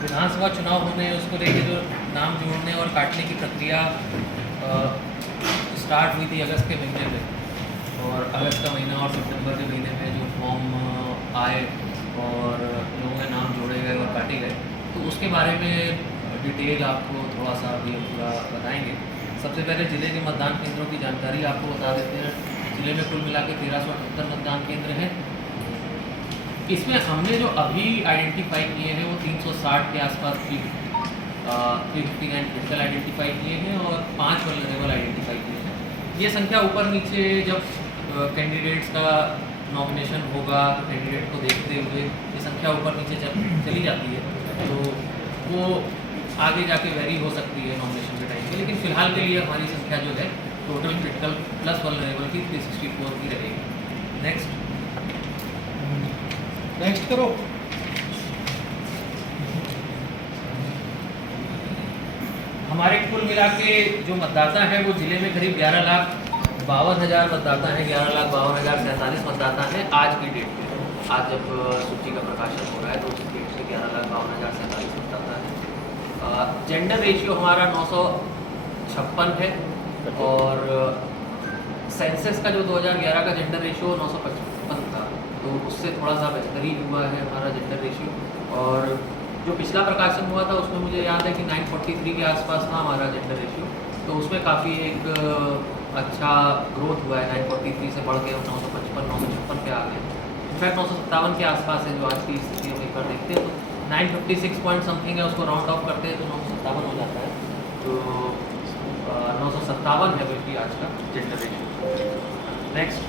विधानसभा चुनाव होने उसको लेके जो नाम जोड़ने और काटने की प्रक्रिया स्टार्ट हुई थी अगस्त के महीने में, और अगस्त का महीना और सितंबर के महीने में जो फॉर्म आए और लोगों के नाम जोड़े गए और काटे गए, तो उसके बारे में डिटेल आपको थोड़ा सा अभी हम पूरा बताएंगे। सबसे पहले ज़िले के मतदान केंद्रों की जानकारी आपको बता देते हैं। ज़िले में कुल मिला के 1378 मतदान केंद्र हैं। इसमें हमने जो अभी आइडेंटिफाई किए हैं वो 360 के आसपास की 359 क्रिटिकल आइडेंटिफाई किए हैं और 5 वल्नरेबल आइडेंटिफाई किए हैं। ये संख्या ऊपर नीचे जब कैंडिडेट्स का नॉमिनेशन होगा, कैंडिडेट को देखते हुए ये संख्या ऊपर नीचे चली जाती है, तो वो आगे जाके वेरी हो सकती है नॉमिनेशन के टाइम पे, लेकिन फिलहाल के लिए हमारी संख्या जो है टोटल क्रिटिकल प्लस वल्नरेबल की 364 की रहेगी। नेक्स्ट करो। हमारे कुल मिला के जो मतदाता है वो जिले में करीब 11,52,000 मतदाता हैं। 11,52,047 मतदाता हैं आज की डेट में। आज जब सूची का प्रकाशन हो रहा है तो उस डेट से 11,52,047 मतदाता हैं। जेंडर रेशियो हमारा 956 है और सेंसस का जो 2011 का जेंडर रेशियो 955 था, तो उससे थोड़ा सा बेहतरी हुआ है हमारा जेंडर रेशियो। और जो पिछला प्रकाशन हुआ था उसमें मुझे याद है कि 943 के आसपास था हमारा जेंडर रेशियो, तो उसमें काफ़ी एक अच्छा ग्रोथ हुआ है। 943 से बढ़ के हम 955 956 पे आ गए। इनफैक्ट 957 के आसपास है जो आज की स्थिति हम एक बार देखते हैं, तो 956 पॉइंट समथिंग है, उसको राउंड ऑफ करते हैं तो 957 हो जाता है। तो 957 है बल्कि आज का जेंडर रेशियो। नेक्स्ट,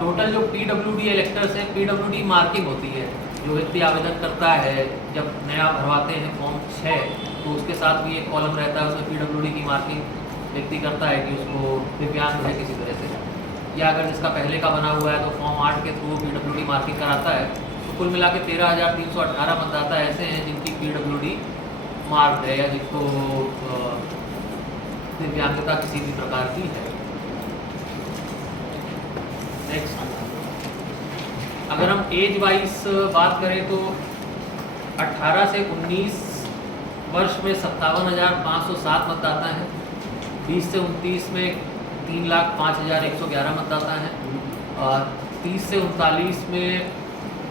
टोटल जो PWD इलेक्टर्स हैं, PWD मार्किंग होती है। जो व्यक्ति आवेदन करता है जब नया भरवाते हैं फॉर्म 6, तो उसके साथ भी एक कॉलम रहता है, उसमें PWD की मार्किंग व्यक्ति करता है कि उसको दिव्यांग है किसी तरह से, या अगर जिसका पहले का बना हुआ है तो फॉर्म 8 के थ्रू PWD मार्किंग कराता है। तो कुल मिला के 13,318 मतदाता ऐसे हैं जिनकी PWD मार्क है या जिनको दिव्यांगता किसी भी प्रकार की है। नेक्स्ट, अगर हम एज वाइज बात करें तो 18 से 19 वर्ष में 57,507 मतदाता हैं। 20 से 29 में 3,05,111 मतदाता हैं। 30 से 39 में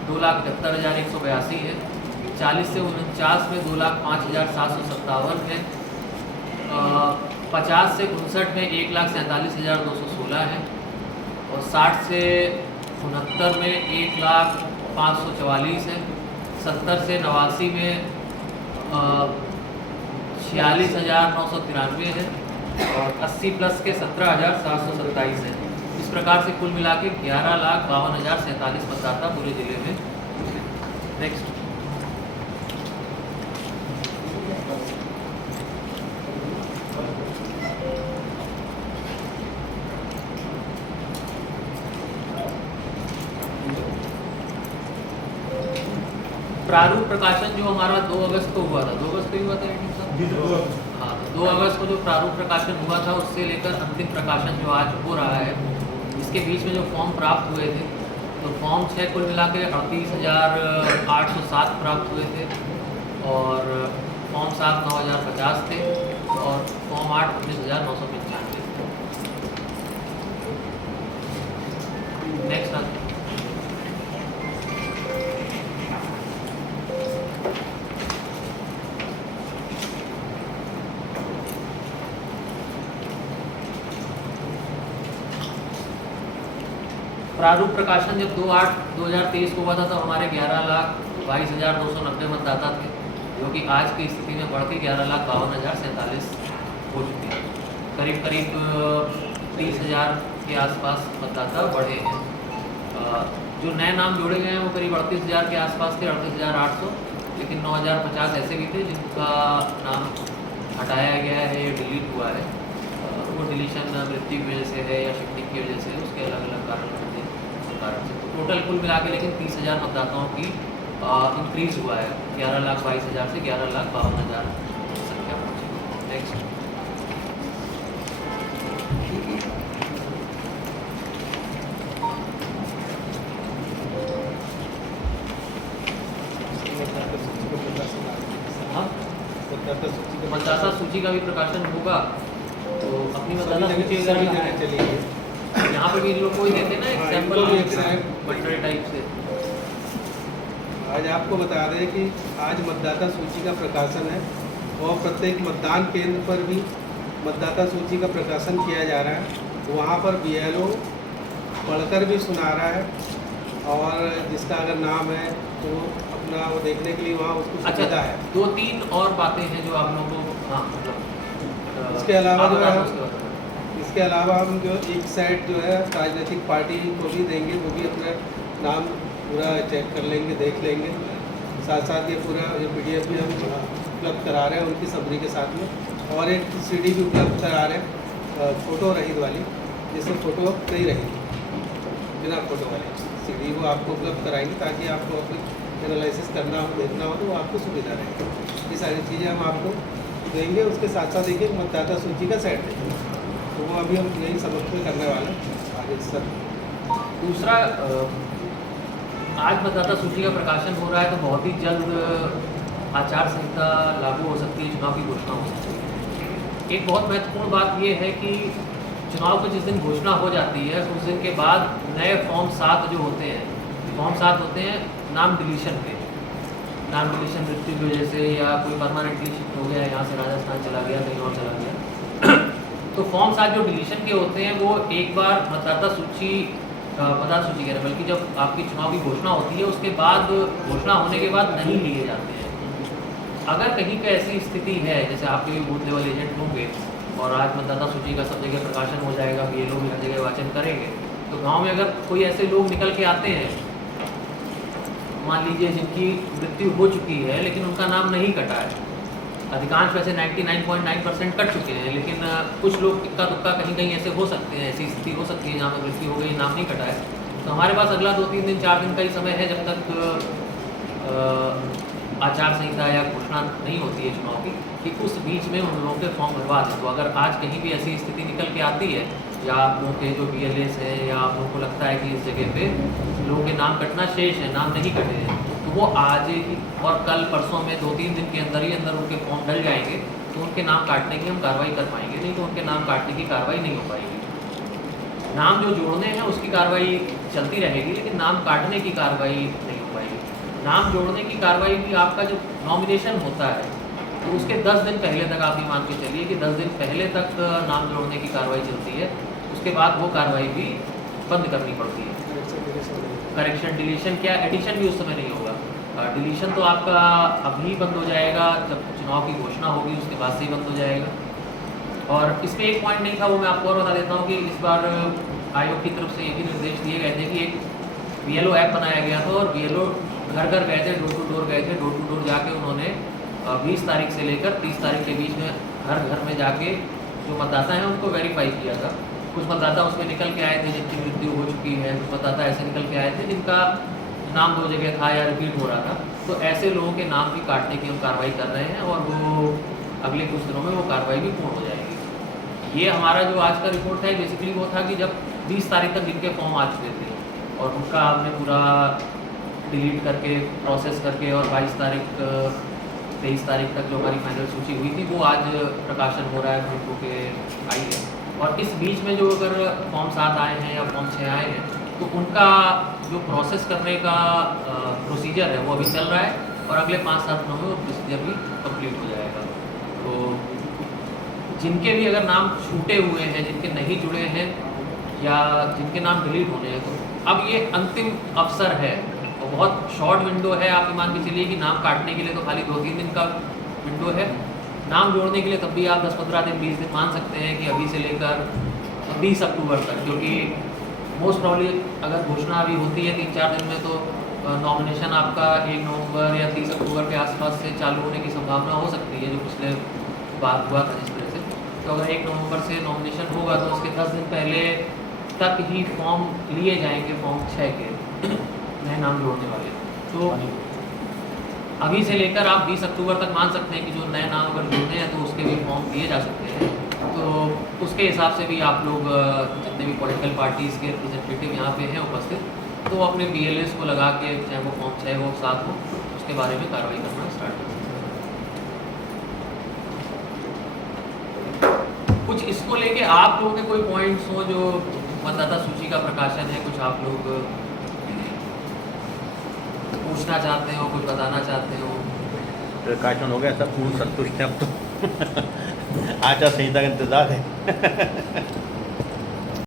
2,78,182 है। 40 से 49 में 2,05,757 है। 50 से 59 में 1,47,216 है और 60 से 69 में 1,05,44 है। 70 से 89 में 46,993 है और 80 प्लस के 17,727 है। इस प्रकार से कुल मिला के 11,52,047 मतदाता पूरे जिले में। नेक्स्ट, प्रारूप प्रकाशन जो हमारा 2 अगस्त को हुआ था, 2 अगस्त को ही हुआ था हाँ, 2 अगस्त को जो प्रारूप प्रकाशन हुआ था उससे लेकर अंतिम प्रकाशन जो आज हो रहा है, इसके बीच में जो फॉर्म प्राप्त हुए थे, तो फॉर्म 6 कुल मिला के 38,807 प्राप्त हुए थे और फॉर्म 7 9,050 थे और फॉर्म 8 19,995 थे। नेक्स्ट आते हैं। प्रारूप प्रकाशन जब 2/8/2023 को हुआ था तो हमारे 11,22,290 मतदाता थे, जो कि आज की स्थिति में बढ़ के 11,52,047 हो चुके हैं। करीब करीब 30,000 के आसपास मतदाता बढ़े हैं। जो नए नाम जोड़े गए हैं वो करीब 38,000 के आसपास थे, 38,800, लेकिन 9,050 ऐसे भी थे जिनका नाम हटाया गया है या डिलीट हुआ है। वो डिलीशन मृत्यु की वजह से है या शिफ्टिंग की वजह से, उसके अलग अलग कारण होते हैं। तो टोटल कुल मिला के लेकिन 30,000 मतदाताओं की इंक्रीज हुआ है। 11,22,000 से 11,52,000 संख्या पहुँची। नेक्स्ट, मतदाता सूची का मतदाता सूची का भी प्रकाशन होगा, तो अपनी मतदाता सूची सभी वगैरह जगह चलेगी। यहाँ पर भी इन लोग को ही देते हैं ना एक हाँ, सैंपल इनको भी एक सैंपल बंडल टाइप से। आज आपको बता दें कि आज मतदाता सूची का प्रकाशन है और प्रत्येक मतदान केंद्र पर भी मतदाता सूची का प्रकाशन किया जा रहा है। वहाँ पर BLO पढ़कर भी सुना रहा है, और जिसका अगर नाम है तो अपना वो देखने के लिए वहाँ उसको सुविधा है। 2-3 और बातें हैं जो आप लोगों को, हाँ मतलब इसके अलावा आप जो बता है दो उसके बारे में। इसके अलावा हम जो एक साइड जो है राजनीतिक पार्टी को भी देंगे, वो भी अपना नाम पूरा चेक कर लेंगे, देख लेंगे। साथ साथ ये पूरा ये PDF भी हम उपलब्ध करा रहे हैं उनकी समरी के साथ में, और एक CD भी उपलब्ध करा रहे हैं फ़ोटो रहित वाली, जिससे फ़ोटो नहीं रहेगी, बिना फ़ोटो वाली CD वो आपको उपलब्ध कराएंगे, ताकि आपको अपनी एनालिसिस करना हो, देखना हो, तो वो आपको सुविधा रहेगी। ये सारी चीज़ें हम आपको देंगे। उसके साथ साथ देखिए मतदाता सूची का सेट देंगे, तो वो अभी हम यही समर्थन करने वाले हैं आगे सर। दूसरा, आज मतदाता सूची का प्रकाशन हो रहा है, तो बहुत ही जल्द आचार संहिता लागू हो सकती है, चुनाव की घोषणा हो सकती है। एक बहुत महत्वपूर्ण बात यह है कि चुनाव की जिस दिन घोषणा हो जाती है, उस दिन के बाद नए फॉर्म 7 जो होते हैं, फॉर्म 7 होते हैं नाम डिलीशन के, नाम डिलीशन मृत्यु की वजह से, या कोई परमानेंटली शिफ्ट हो गया, यहाँ से राजस्थान चला गया, कहीं और चला गया तो फॉर्म 7 जो डिलीशन के होते हैं, वो एक बार मतदाता सूची कह रहे हैं, बल्कि जब आपकी चुनाव की घोषणा होती है उसके बाद, घोषणा होने के बाद नहीं लिए जाते हैं। अगर कहीं पे ऐसी स्थिति है, जैसे आपके भी बूथ लेवल एजेंट होंगे और आज मतदाता सूची का सब जगह प्रकाशन हो जाएगा, BLO भी हर जगह वाचन करेंगे, तो गांव में अगर कोई ऐसे लोग निकल के आते हैं, मान लीजिए जिनकी मृत्यु हो चुकी है लेकिन उनका नाम नहीं कटा है, अधिकांश वैसे 99.9% कट चुके हैं, लेकिन कुछ लोग इक्का दुक्का कहीं कहीं ऐसे हो सकते हैं, ऐसी स्थिति हो सकती है जहाँ पर मृत्यु हो गई, नाम नहीं कटा है, तो हमारे पास अगला 2-3 दिन 4 दिन का ही समय है, जब तक आचार संहिता या घोषणा नहीं होती है चुनाव की, कि उस बीच में उन लोगों के फॉर्म भरवा दें। तो अगर आज कहीं भी ऐसी स्थिति निकल के आती है, या आप लोगों के जो BLAs हैं, या आप लोगों को लगता है कि इस जगह पे लोगों के नाम कटना शेष है, नाम नहीं कटे हैं, तो वो आज ही और कल परसों में 2-3 दिन के अंदर ही अंदर उनके फॉर्म डल जाएंगे, तो उनके नाम काटने की हम कार्रवाई कर पाएंगे, नहीं तो उनके नाम काटने की कार्रवाई नहीं हो पाएगी। नाम जो जोड़ने हैं उसकी कार्रवाई चलती रहेगी, लेकिन नाम काटने की कार्रवाई नहीं हो पाएगी। नाम जोड़ने की कार्रवाई भी आपका जो नॉमिनेशन होता है, तो उसके 10 दिन पहले तक आप ये मान के चलिए कि 10 दिन पहले तक नाम जोड़ने की कार्रवाई चलती है, उसके बाद वो कार्रवाई भी बंद करनी पड़ती है। करेक्शन डिलीशन क्या, एडिशन भी उस समय नहीं होगा। डिलीशन तो आपका अभी बंद हो जाएगा, जब चुनाव की घोषणा होगी उसके बाद से ही बंद हो जाएगा। और इसमें एक पॉइंट नहीं था, वो मैं आपको और बता देता हूँ कि इस बार आयोग की तरफ से ये भी निर्देश दिए गए थे कि एक BLO ऐप बनाया गया था, और BLO घर घर गए थे, डोर टू डोर गए थे, डोर टू डोर जाके उन्होंने 20 तारीख से लेकर 30 तारीख के बीच में हर घर में जाके जो मतदाता हैं उनको वेरीफाई किया था। कुछ मतदाता उसमें निकल के आए थे जिनकी मृत्यु हो चुकी है, कुछ मतदाता ऐसे निकल के आए थे जिनका नाम 2 जगह था या रिपीट हो रहा था, तो ऐसे लोगों के नाम भी काटने की हम कार्रवाई कर रहे हैं, और वो अगले कुछ दिनों में वो कार्रवाई भी पूर्ण हो जाएगी। ये हमारा जो आज का रिपोर्ट है बेसिकली वो था कि जब 20 तारीख तक जिनके फॉर्म आ चुके थे और उनका हमने पूरा डिलीट करके प्रोसेस करके, और 22 तारीख 23 तारीख तक जो हमारी फाइनल सूची हुई थी वो आज प्रकाशन हो रहा है, ग्रुप के आई है। और इस बीच में जो अगर फॉर्म 7 आए हैं या फॉर्म 6 आए हैं, तो उनका जो प्रोसेस करने का प्रोसीजर है वो अभी चल रहा है, और अगले 5-7 दिनों में वो प्रोसीजर भी कंप्लीट हो जाएगा। तो जिनके भी अगर नाम छूटे हुए हैं, जिनके नहीं जुड़े हैं या जिनके नाम डिलीट होने हैं, तो अब ये अंतिम अवसर है, और बहुत शॉर्ट विंडो है। आप मान के चलिए कि नाम काटने के लिए तो खाली 2-3 दिन का विंडो है, नाम जोड़ने के लिए तब भी आप 10-15 दिन 20 दिन मान सकते हैं कि अभी से लेकर 20 अक्टूबर तक, क्योंकि मोस्ट प्रॉब्ली अगर घोषणा अभी होती है 3-4 दिन में, तो नॉमिनेशन आपका 1 नवंबर या 30 अक्टूबर के आसपास से चालू होने की संभावना हो सकती है, जो पिछले बार हुआ था जिस तरह से। तो अगर 1 नवंबर से नॉमिनेशन होगा तो उसके 10 दिन पहले तक ही फॉर्म लिए जाएंगे, फॉर्म 6 के नए नाम जोड़ने वाले। तो अभी से लेकर आप 20 अक्टूबर तक मान सकते हैं कि जो नए नाम अगर जुड़ने हैं तो उसके भी फॉर्म दिए जा सकते हैं। तो उसके हिसाब से भी आप लोग जितने भी पॉलिटिकल पार्टीज़ के रिप्रेजेंटेटिव यहाँ पे हैं उपस्थित, तो अपने BLAs को लगा के, चाहे वो फॉर्म 6 हो 7 हो, उसके बारे में कार्रवाई करना स्टार्ट कर सकते हैं। कुछ इसको लेके आप लोगों के कोई पॉइंट्स हो जो मतदाता सूची का प्रकाशन है, कुछ आप लोग पूछना चाहते हो, कुछ बताना चाहते हो? प्रकाशन हो गया, सब पूर्ण संतुष्ट है अब तो। आचार संहिता का इंतजार है।